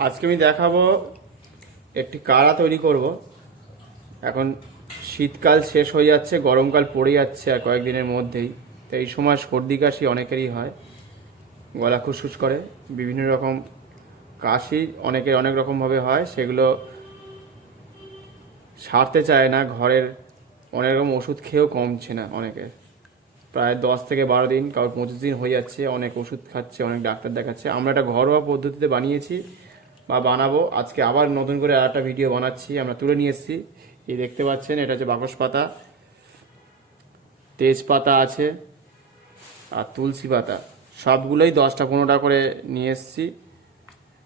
আজকে আমি দেখাবো একটি কাড়া তৈরি করব। এখন শীতকাল শেষ হয়ে যাচ্ছে, গরমকাল পড়ে যাচ্ছে আর কয়েকদিনের মধ্যেই। তো এই সময় সর্দি কাশি অনেকেরই হয়, গলা খুসখুস করে, বিভিন্ন রকম কাশি অনেকের অনেক রকমভাবে হয়, সেগুলো সারতে চায় না। ঘরের অনেক রকম ওষুধ খেয়েও কমছে না অনেকের, প্রায় 10 থেকে 12 দিন, কারোর 25 দিন হয়ে যাচ্ছে। অনেক ওষুধ খাচ্ছে, অনেক ডাক্তার দেখাচ্ছে। আমরা একটা ঘরোয়া পদ্ধতিতে বানিয়েছি বা বানাবো। আজকে আবার নতুন করে আর একটা ভিডিও বানাচ্ছি, আমরা তুলে নিয়ে এসেছি। এই দেখতে পাচ্ছেন, এটা হচ্ছে বাকস পাতা, তেজপাতা আছে আর তুলসী পাতা। সবগুলোই 10টা 15টা করে নিয়ে এসেছি।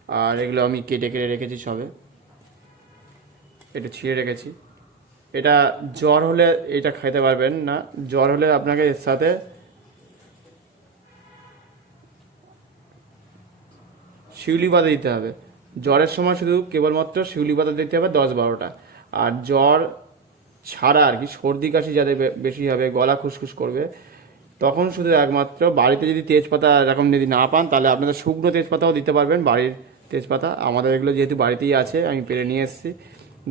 আর এগুলো আমি কেটে কেটে রেখেছি, সবে একটু ছিঁড়ে রেখেছি। এটা জ্বর হলে এটা খেতে পারবেন না। জ্বর হলে আপনাকে এর সাথে শিউলি পাতা দিতে হবে। জ্বরের সময় শুধু কেবলমাত্র শিউলি পাতা দিতে হবে 10-12টা। আর জ্বর ছাড়া আর কি, সর্দি কাশি যাদের বেশি হবে, গলা খুসখুস করবে, তখন শুধু একমাত্র বাড়িতে যদি তেজপাতা এরকম যদি না পান, তাহলে আপনাদের শুকনো তেজপাতাও দিতে পারবেন, বাড়ির তেজপাতা। আমাদের এগুলো যেহেতু বাড়িতেই আছে, আমি পেরে নিয়ে এসেছি।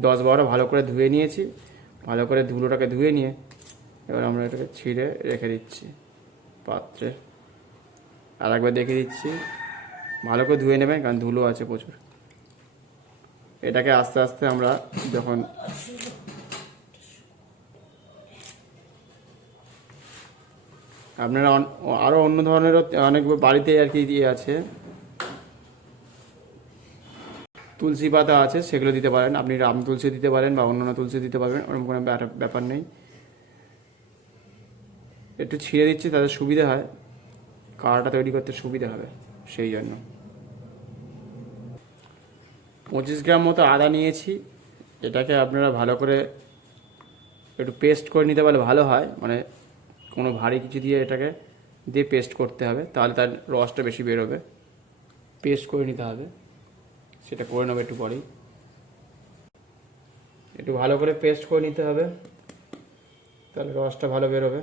10-12টা ভালো করে ধুয়ে নিয়েছি। ভালো করে ধুলোটাকে ধুয়ে নিয়ে এবার আমরা এটাকে ছিঁড়ে রেখে দিচ্ছি পাত্রে। আর একবার দেখে দিচ্ছি, ভালো করে ধুয়ে নেবেন, কারণ ধুলো আছে প্রচুর। এটাকে আস্তে আস্তে আমরা যখন আপনারা আরও অন্য ধরনেরও অনেক বাড়িতে আর কি ইয়ে আছে, তুলসী পাতা আছে, সেগুলো দিতে পারেন। আপনি রাম তুলসী দিতে পারেন বা অন্যান্য তুলসী দিতে পারবেন, ওরকম কোনো ব্যাপার নেই। একটু ছিঁড়ে দিচ্ছি, তাদের সুবিধা হয়, কাড়াটা তৈরি করতে সুবিধা হবে সেই জন্য। 25 গ্রাম মতো আদা নিয়েছি। এটাকে আপনারা ভালো করে একটু পেস্ট করে নিতে পারলে ভালো হয়, মানে কোনো ভারী কিছু দিয়ে এটাকে দিয়ে পেস্ট করতে হবে, তাহলে তার রসটা বেশি বেরোবে। পেস্ট করে নিতে হবে, সেটা করে নেবে একটু পরেই। একটু ভালো করে পেস্ট করে নিতে হবে, তাহলে রসটা ভালো বেরোবে।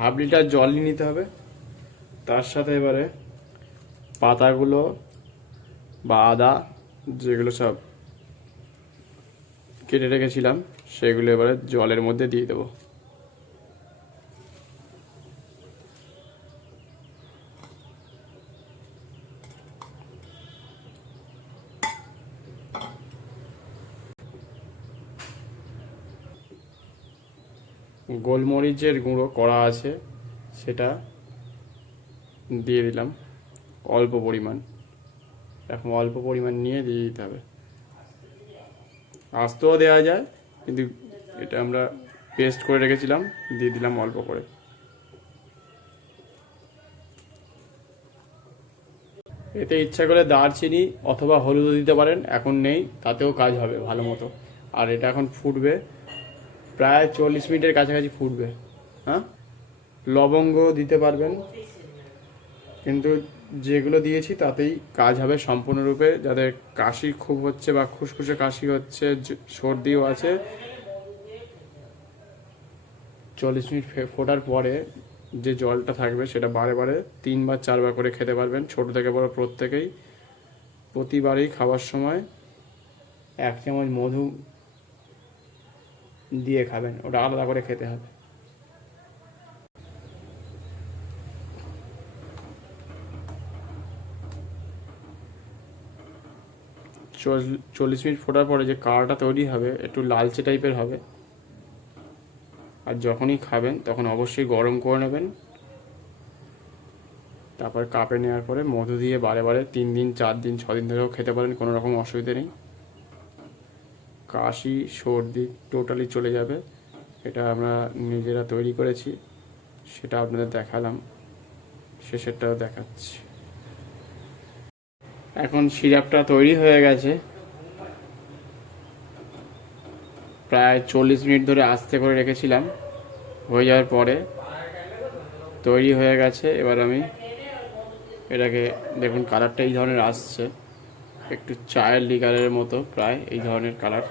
হাফ লিটার জল নিয়ে নিতে হবে। তার সাথে এবারে পাতাগুলো বা আদা যেগুলো সব কেটে রেখেছিলাম, সেগুলো এবারে জলের মধ্যে দিয়ে দেবো। গোলমরিচের গুঁড়ো করা আছে, সেটা দিয়ে দিলাম অল্প পরিমাণ। এখন অল্প পরিমাণ নিয়ে দিয়ে দিতে হবে। আস্তেও দেওয়া যায়, কিন্তু এটা আমরা পেস্ট করে রেখেছিলাম, দিয়ে দিলাম অল্প করে। এতে ইচ্ছা করে দারচিনি অথবা হলুদও দিতে পারেন, এখন নেই, তাতেও কাজ হবে ভালো মতো। আর এটা এখন ফুটবে, প্রায় 40 মিনিটের কাছাকাছি ফুটবে। হ্যাঁ, লবঙ্গ দিতে পারবেন, কিন্তু যেগুলো দিয়েছি তাতেই কাজ হবে সম্পূর্ণরূপে। যাদের কাশি খুব হচ্ছে বা খুসখুসে কাশি হচ্ছে, সর্দিও আছে, 40 মিনিট ফোটার পরে যে জলটা থাকবে সেটা বারে বারে 3 বা 4 বার করে খেতে পারবেন। ছোট থেকে বড় প্রত্যেকেই প্রতিবারই খাওয়ার সময় 1 চামচ মধু দিয়ে খাবেন, ওটা আলাদা করে খেতে হবে। 40 মিনিট ফোটার পরে যে কাড়াটা তৈরি হবে একটু লালচে টাইপের হবে। আর যখনই খাবেন তখন অবশ্যই গরম করে নেবেন। তারপর কাপে নেওয়ার পরে মধু দিয়ে বারে বারে 3 দিন 4 দিন 6 দিন ধরেও খেতে পারেন, কোনো রকম অসুবিধা নেই। কাশি সর্দি টোটালি চলে যাবে। এটা আমরা নিজেরা তৈরি করেছি, সেটা আপনাদের দেখালাম, শেষেরটাও দেখাচ্ছি। এখন সিরাপটা তৈরি হয়ে গেছে, প্রায় 40 মিনিট ধরে আস্তে করে রেখেছিলাম। হয়ে যাওয়ার পরে তৈরি হয়ে গেছে। এবার আমি এটাকে দেখুন কালারটা এই ধরনের আসছে, একটু চায়ের লিকারের মতো প্রায় এই ধরনের কালার।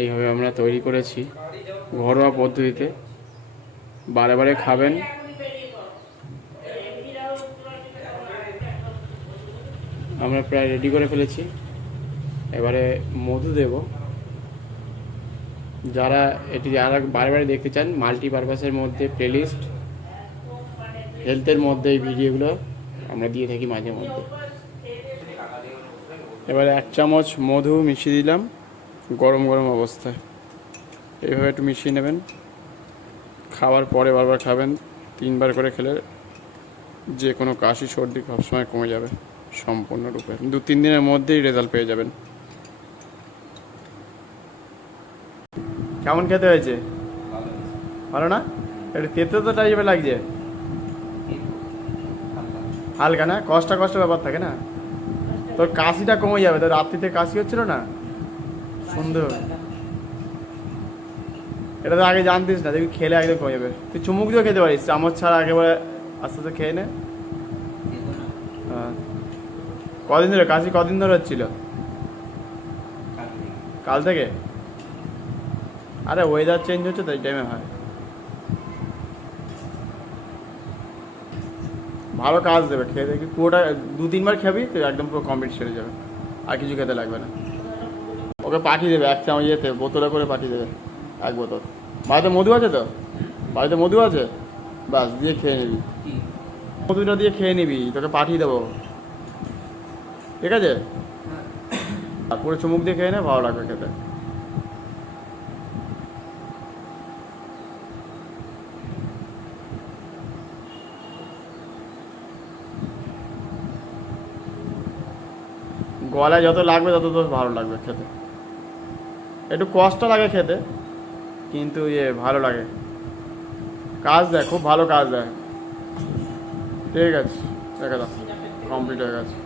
এইভাবে আমরা তৈরি করেছি ঘরোয়া পদ্ধতিতে। বারে বারে খাবেন। আমরা প্রায় রেডি করে ফেলেছি, এবারে মধু দেব। যারা এটি বারে বারে দেখতে চান, মাল্টিপারপাসের মধ্যে প্লেলিস্ট, হেলথের মধ্যে এই ভিডিওগুলো আমরা দিয়ে থাকি মাঝে মধ্যে। এবারে 1 চামচ মধু মিশিয়ে দিলাম গরম গরম অবস্থায়। এইভাবে একটু মিশিয়ে নেবেন। খাওয়ার পরে বারবার খাবেন। 3 বার করে খেলে যে কোনো কাশি সর্দি সবসময় কমে যাবে সম্পূর্ণরূপে। 2-3 দিনের মধ্যেই রেজাল্ট পেয়ে যাবেন। কেমন খেতে হয়েছে? ভালো না? একটু তেতো তো টাইপের লাগছে, হালকা না? কষ্ট ব্যাপার থাকে না? তোর কাশিটা কমে যাবে। তোর রাত্রিতে কাশি হচ্ছিল না? সুন্দর। এটা তো আগে জানতিস না, দেখবি খেলে একদম কমে যাবে। তুই চুমুক দিয়েও খেতে পারিস, চামচ ছাড়া একেবারে আস্তে আস্তে খেয়ে নে। হ্যাঁ। কদিন ধরে কাশি কদিন ধরে হচ্ছিল? কাল থেকে? আরে ওয়েদার চেঞ্জ হচ্ছে তো, এই টাইমে হয়। ভালো কাজ দেবে, খেয়ে দেখবি পুরোটা 2-3 বার খাবি তো একদম পুরো কমপ্লিট সেরে যাবে, আর কিছু খেতে লাগবে না। ওকে পাঠিয়ে দেবে 1 চামচ ইয়েতে, বোতলে করে পাঠিয়ে দেবে 1 বোতল। বাড়িতে মধু আছে তো? বাড়িতে মধু আছে? বাস দিয়ে খেয়ে নিবি, মধুটা দিয়ে খেয়ে নিবি, তোকে পাঠিয়ে দেবো, ঠিক আছে? আর পুরো চুমুক দিয়ে খেয়ে নে, ভালো লাগবে খেতে। গলায় যত লাগবে তত তো ভালো লাগবে খেতে। একটু কষ্ট লাগে খেতে, কিন্তু ভালো লাগে। কাজ দেয়, খুব ভালো কাজ দেয়। ঠিক আছে, দেখা দাও কমপ্লিট হয়ে গেছে।